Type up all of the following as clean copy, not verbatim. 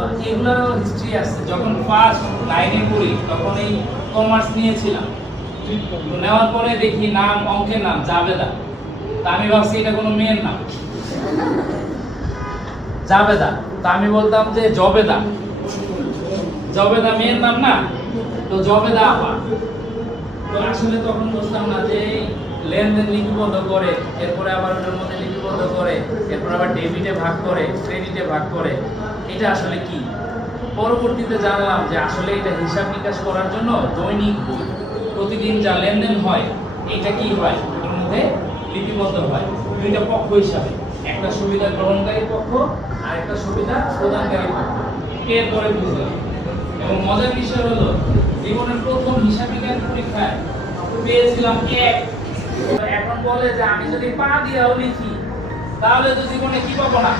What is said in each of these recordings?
তো এগুলোরও হিস্ট্রি আছে। যখন ফার্স্ট লাইনে পড়ি তখন এই কমার্স নিয়েছিলাম, তো নেওয়ার পরে দেখি নাম, অঙ্কের নাম জাবেদা। তা আমি ভাবছি এটা কোনো মেয়ের নাম, জাবেদা। তা আমি বলতাম যে জবেদা, জবেদা মেয়ের নাম না, তো জবেদা আপা। তো আসলে তখন বুঝতাম না যে লেনদেন লিপিবদ্ধ করে, এরপরে আবার ওটার মধ্যে লিপিবদ্ধ করে, এরপর আবার ডেবিটে ভাগ করে, ক্রেডিটে ভাগ করে, এটা আসলে কি। পরবর্তীতে জানলাম যে আসলে এটা হিসাব নিকাশ করার জন্য দৈনিক প্রতিদিন যা লেনদেন হয় এটা কি হয়, ওটার মধ্যে লিপিবদ্ধ হয় দুইটা পক্ষ হিসাবে, একটা সুবিধা গ্রহণকারী পক্ষ আর একটা সুবিধা প্রদানকারী পক্ষ। এরপরে বুঝলাম। এবং মজার বিষয় হলো জীবনের প্রথম হিসাব বিজ্ঞান পরীক্ষায় পেয়েছিলাম 1। এখন বলে যে আমি যদি পা দিয়েও লিখি তাহলে তো জীবনে কি পাবো না,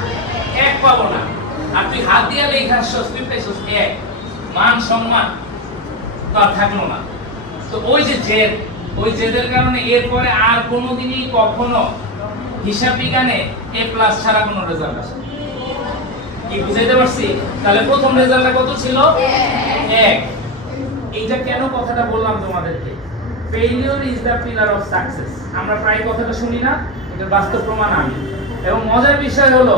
1 পাবো না। আর তুই হাত দিয়ে লেখার স্বস্তি পেয়েছিস 1, মান সম্মান তো আর থাকলো না। তো ওই যে জেদ, ওই জেদের কারণে এরপরে আর কোনোদিনই কখনো হিসাব বিজ্ঞানে A+ ছাড়া কোনো রেজাল্ট আসে। কি বুঝাইতে পারছি? তাহলে প্রথম রেজাল্টটা কত ছিল? 1। এইটা কেন কথাটা বললাম তোমাদেরকে? Failure is the pillar of success. আমরা প্রায় কথাটা শুনি না, এটার বাস্তব প্রমাণ আমি। এবং মজার বিষয় হলো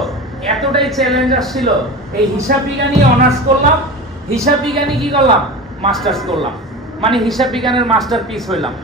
এতটাই চ্যালেঞ্জ আসছিল, এই হিসাব বিজ্ঞানী অনার্স করলাম, হিসাব বিজ্ঞানী কি করলাম, মাস্টার্স করলাম, মানে হিসাব বিজ্ঞানের মাস্টারপিস হইলাম।